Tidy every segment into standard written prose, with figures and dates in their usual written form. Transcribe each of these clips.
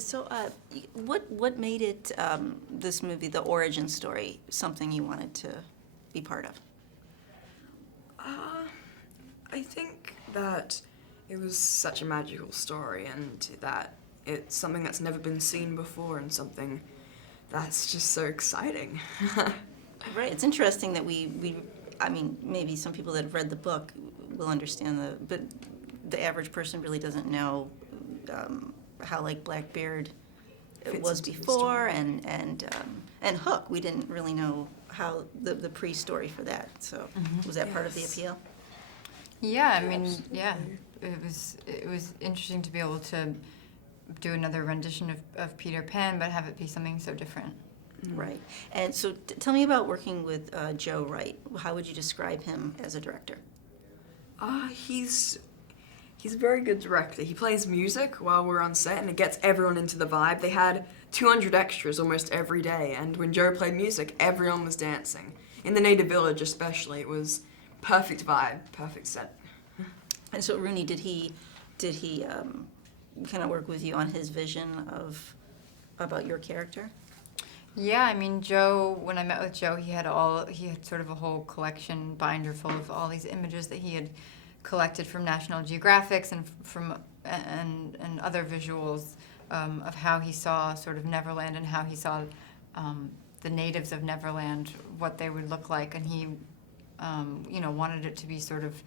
So, what made it this movie, the origin story, something you wanted to be part of? I think that it was such a magical story, and that it's something that's never been seen before, and something that's just so exciting. Right. It's interesting that I mean, maybe some people that have read the book will understand but the average person really doesn't know how like Blackbeard Fits was into the before, story. and Hook. We didn't really know how the pre-story for that. So was that part of the Yes. appeal? Yeah, I mean, yeah, it was interesting to be able to do another rendition of Peter Pan, but have it be something so different. Right. And so tell me about working with Joe Wright. How would you describe him as a director? He's a very good director. He plays music while we're on set, and it gets everyone into the vibe. They had 200 extras almost every day, and when Joe played music, everyone was dancing. In the native village especially, it was perfect vibe, perfect set. And so Rooney, did he kind of work with you on his vision about your character? Yeah, I mean, Joe, when I met with Joe, he had sort of a whole collection binder full of all these images that he had collected from National Geographics and and other visuals of how he saw sort of Neverland and how he saw the natives of Neverland, what they would look like, and he wanted it to be sort of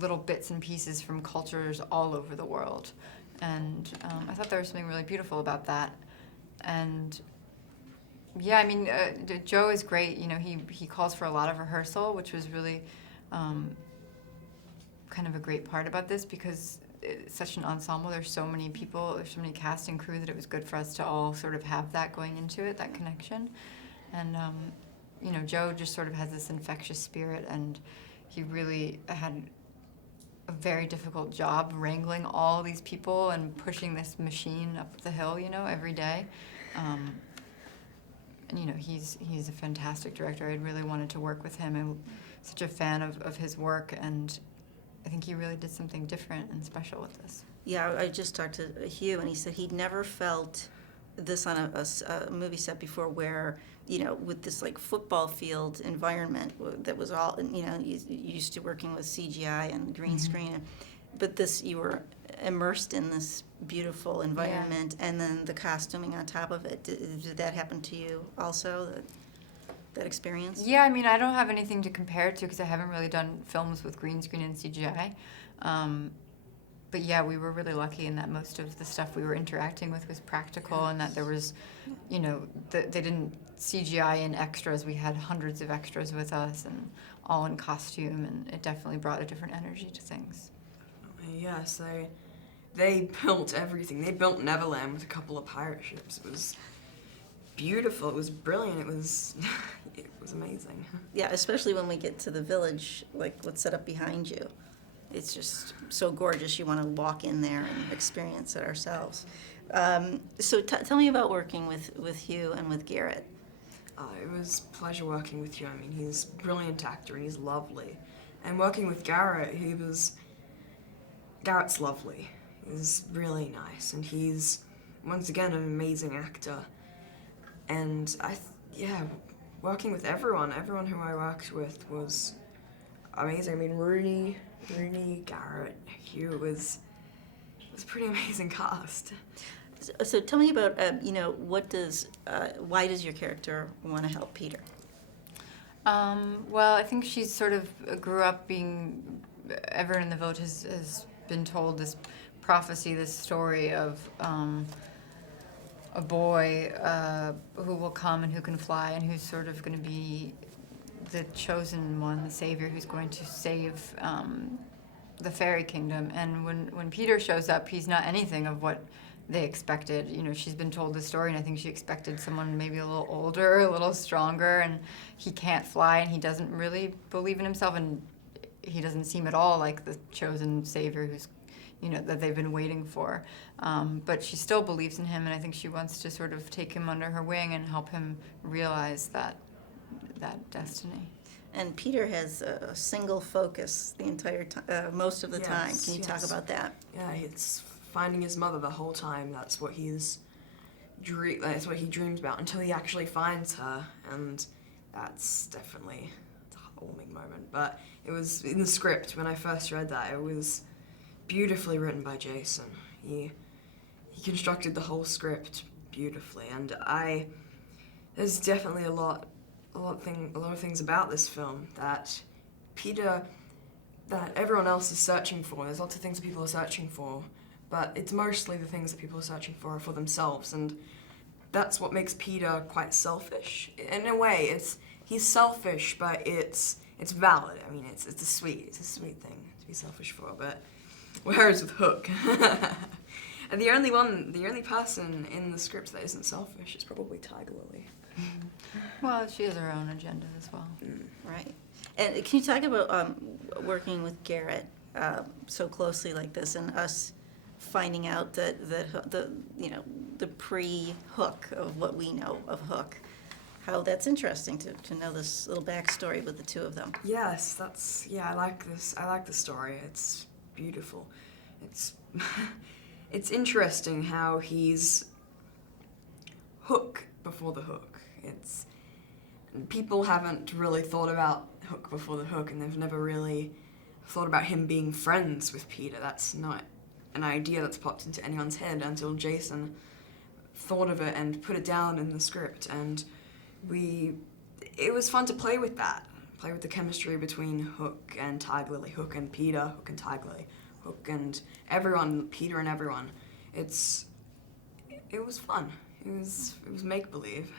little bits and pieces from cultures all over the world. And I thought there was something really beautiful about that. And yeah, I mean, Joe is great. You know, he calls for a lot of rehearsal, which was really kind of a great part about this, because it's such an ensemble. There's so many people, there's so many cast and crew, that it was good for us to all sort of have that going into it, that connection. And Joe just sort of has this infectious spirit, and he really had a very difficult job wrangling all these people and pushing this machine up the hill, every day. And he's a fantastic director. I really wanted to work with him. I'm such a fan of his work, and I think he really did something different and special with this. Yeah, I just talked to Hugh, and he said he'd never felt this on a movie set before, where with this like football field environment that was all you used to working with CGI and green screen, but you were immersed in this beautiful environment, and then the costuming on top of it. Did that happen to you also? That experience? Yeah, I mean, I don't have anything to compare it to because I haven't really done films with green screen and CGI. But yeah, we were really lucky in that most of the stuff we were interacting with was practical, and that there was, they didn't CGI in extras. We had hundreds of extras with us, and all in costume, and it definitely brought a different energy to things. Yes, they built everything. They built Neverland with a couple of pirate ships. It was beautiful. It was brilliant. It was amazing. Yeah, especially when we get to the village, like what's set up behind you. It's just so gorgeous. You want to walk in there and experience it ourselves. So tell me about working with Hugh and with Garrett. It was a pleasure working with you. I mean, he's a brilliant actor and he's lovely. And working with Garrett, Garrett's lovely. He's really nice, and he's, once again, an amazing actor. And working with everyone who I worked with was amazing. I mean, Rooney, Garrett, Hugh, it was a pretty amazing cast. So tell me about, why does your character want to help Peter? Well, I think she's sort of grew up being, everyone in the village has been told this prophecy, this story of a boy who will come and who can fly and who's sort of going to be the chosen one, the savior who's going to save the fairy kingdom. And when Peter shows up, he's not anything of what they expected. She's been told this story, and I think she expected someone maybe a little older, a little stronger, and he can't fly, and he doesn't really believe in himself, and he doesn't seem at all like the chosen savior who's that they've been waiting for. But she still believes in him, and I think she wants to sort of take him under her wing and help him realize that destiny. And Peter has a single focus the entire time, most of the time. Can you talk about that? Yeah, it's finding his mother the whole time. That's what he dreams about until he actually finds her, and that's definitely a heartwarming moment. But it was in the script when I first read that. It was beautifully written by Jason. He constructed the whole script beautifully, and there's definitely a lot of things about this film that everyone else is searching for. There's lots of things that people are searching for, but it's mostly the things that people are searching for themselves, and that's what makes Peter quite selfish. In a way, he's selfish, but it's valid. I mean, it's a sweet thing to be selfish for. But whereas with Hook, and the only person in the script that isn't selfish is probably Tiger Lily. Well, she has her own agenda as well. Right. And can you talk about working with Garrett so closely like this, and us finding out that the pre-Hook of what we know of Hook, how that's interesting to know this little backstory with the two of them. Yes, I like this. I like the story. It's beautiful. It's interesting how he's Hook before the Hook. People haven't really thought about Hook before the Hook, and they've never really thought about him being friends with Peter. That's not an idea that's popped into anyone's head until Jason thought of it and put it down in the script. And it was fun to play with that, play with the chemistry between Hook and Tiger Lily, Hook and Peter, Hook and Tiger Lily, Hook and everyone, Peter and everyone. It was fun. It was make-believe.